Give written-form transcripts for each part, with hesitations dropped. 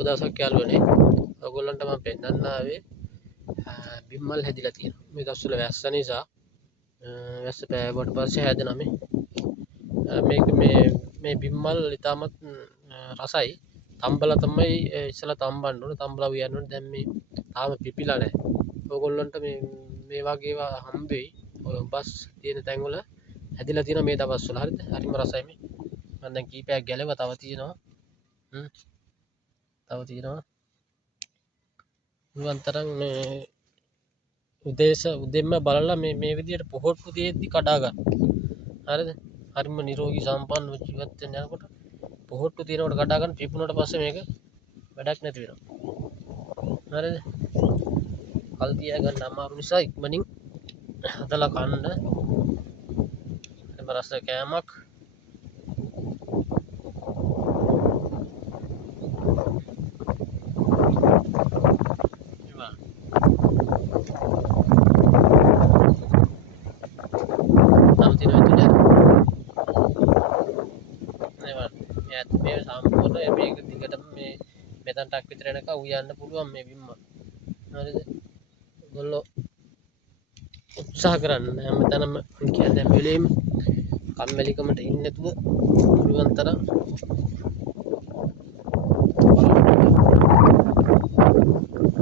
සුබ දවසක් යාළුවනේ. ඔයගොල්ලන්ට මම පෙන්නන්න ආවේ බිම්මල් හැදිලා තියෙනවා. මේ දවස්වල වැස්ස නිසා වැස්ස පෑවුවට පස්සේ හැදෙනා මේක මේ බිම්මල් ඉතාමත් රසයි. තම්බලා තමයි ඉස්සලා තම්බන්න ඕනේ. තම්බලා උයන්න ඕනේ. දැන් මේ තාම පිපිලා නැහැ. ඔයගොල්ලන්ට මේ වගේ ඒවා හම්බ වෙයි. ඔය බස් තියෙන තැන්වල හැදිලා තියෙනවා මේ දවස්වල. හරිද? හරිම රසයි මේ. මම දැන් කීපයක් ගැලෙවා තව තියෙනවා. තව තියෙනවා. පුළුවන් තරම් මේ උදෙන්ම බලලා මේ විදිහට පොහොට්ටු තියෙද්දි කඩා ගන්න. හරිද? හරිම නිරෝගී සම්පන්නව ජීවත් වෙන්න යනකොට පොහොට්ටු තියෙනකොට කඩා ගන්න පිපුණාට පස්සේ මේක වැඩක් නැති වෙනවා. හරිද? කල් තියා ගන්න අමාරු නිසා ඉක්මනින් හදලා කන්න. එම රස කෑමක්. තව තියෙනවා මේ සම්පූර්ණ මේක දිගටම මේ මෙතනටක් විතර යනකම් උයන්න පුළුවන් මේ බිම්ම. හරිද? ඔයගොල්ලෝ උත්සාහ කරන්න හැමතැනම කියන්නේ වෙලෙම කම්මැලිකමට ඉන්නේ නැතුව පුළුවන් තරම්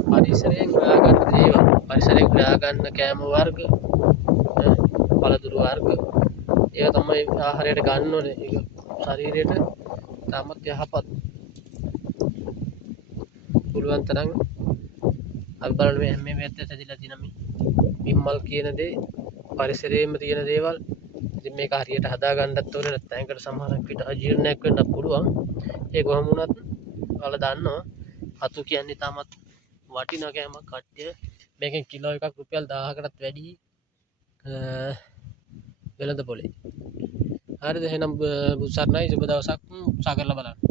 පරිසරයෙන් හොයාගන්න දේවල්, පරිසරයෙන් හොයාගන්න කෑම වර්ග, පළතුරු වර්ග ඒවා තමයි ආහාරයට ගන්න ඕනේ. ඒක ශරීරයට තාමත් යහපත්. පුළුවන් තරම් අපි බලන්න මේ හැම වෙලේත් ඇදලා තියෙන මේ බිම්මල් කියන දේ පරිසරයේම තියෙන දේවල්. ඉතින් මේක හරියට හදා ගන්නත් ඕනේ නැත්නම් ඒකට සමහරක් විට අජීර්ණයක් වෙන්න පුළුවන්. ඒ කොහොම වුණත් ඔයාලා දන්නවා අතු කියන්නේ තාමත් වටිනා කෑමක්. කට්ටිය මේකෙන් කිලෝ එකක් රුපියල් 1000කටත් වැඩි වෙළඳ පොලේ. හරිද? එහෙනම් බුසර්ණයි සුබ දවසක් උත්සාහ කරලා බලන්න.